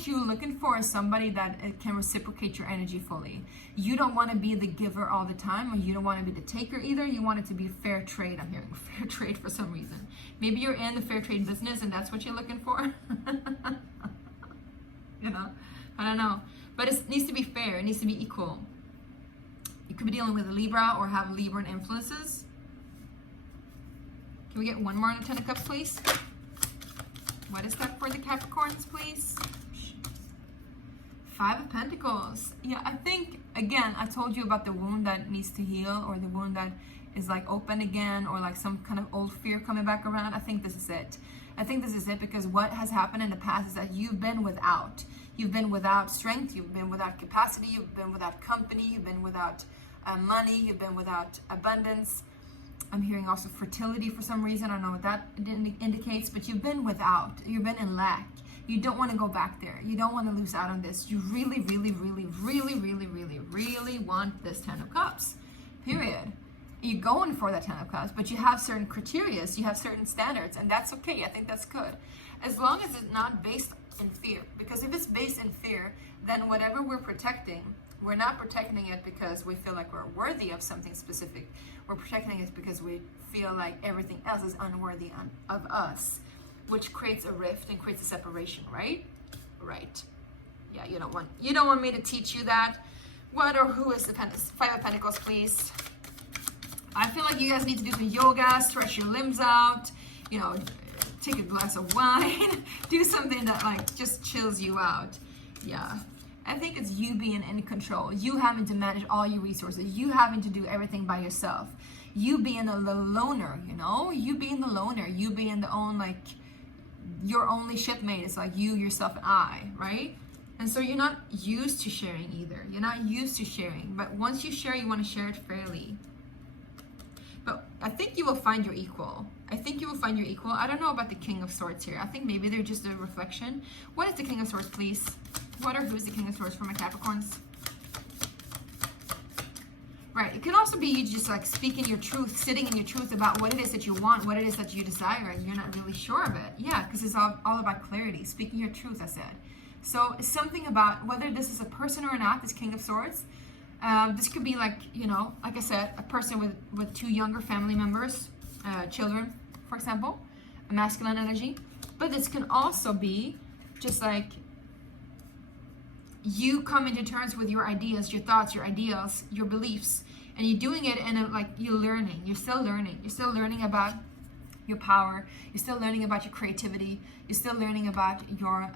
what you're looking for is somebody that can reciprocate your energy fully. You don't want to be the giver all the time, or you don't want to be the taker either. You want it to be fair trade. I'm hearing fair trade for some reason. Maybe you're in the fair trade business and that's what you're looking for. You know, I don't know. But it needs to be fair. It needs to be equal. You could be dealing with a Libra or have Libran influences. Can we get one more on the Ten of Cups, please? What is that for the Capricorns, please? Five of Pentacles. Yeah, I think, again, I told you about the wound that needs to heal, or the wound that is like open again, or like some kind of old fear coming back around. I think this is it. I think this is it, because what has happened in the past is that you've been without. You've been without strength. You've been without capacity. You've been without company. You've been without money. You've been without abundance. I'm hearing also fertility for some reason. I don't know what that indicates, but you've been without. You've been in lack. You don't want to go back there. You don't want to lose out on this. You really, really, really, really, really, really, really want this Ten of Cups, period. You're going for that Ten of Cups, but you have certain criteria, you have certain standards, and that's okay. I think that's good. As long as it's not based in fear. Because if it's based in fear, then whatever we're protecting, we're not protecting it because we feel like we're worthy of something specific. We're protecting it because we feel like everything else is unworthy of us, which creates a rift and creates a separation, right? Right. Yeah, you don't want me to teach you that. What or who is the Five of Pentacles, please? I feel like you guys need to do some yoga, stretch your limbs out, you know, take a glass of wine, do something that like just chills you out. Yeah. I think it's you being in control, you having to manage all your resources, you having to do everything by yourself, you being the loner, you know, you being the loner, you being the own, like, your only shipmate is like you, yourself, and I, right? And so you're not used to sharing either. You're not used to sharing, but once you share, you want to share it fairly. But I think you will find your equal. I think you will find your equal. I don't know about the King of Swords here. I think maybe they're just a reflection. What is the King of Swords, please? What or who is the King of Swords for my Capricorns? Right. It can also be you just like speaking your truth, sitting in your truth about what it is that you want, what it is that you desire, and you're not really sure of it. Yeah, because it's all about clarity. Speaking your truth, I said. So it's something about whether this is a person or not, this King of Swords. This could be like, you know, like I said, a person with two younger family members, children, for example, a masculine energy. But this can also be just like you coming to terms with your ideas, your thoughts, your ideals, your beliefs, and you're doing it in like you're learning. You're still learning about your power. You're still learning about your creativity. You're still learning about your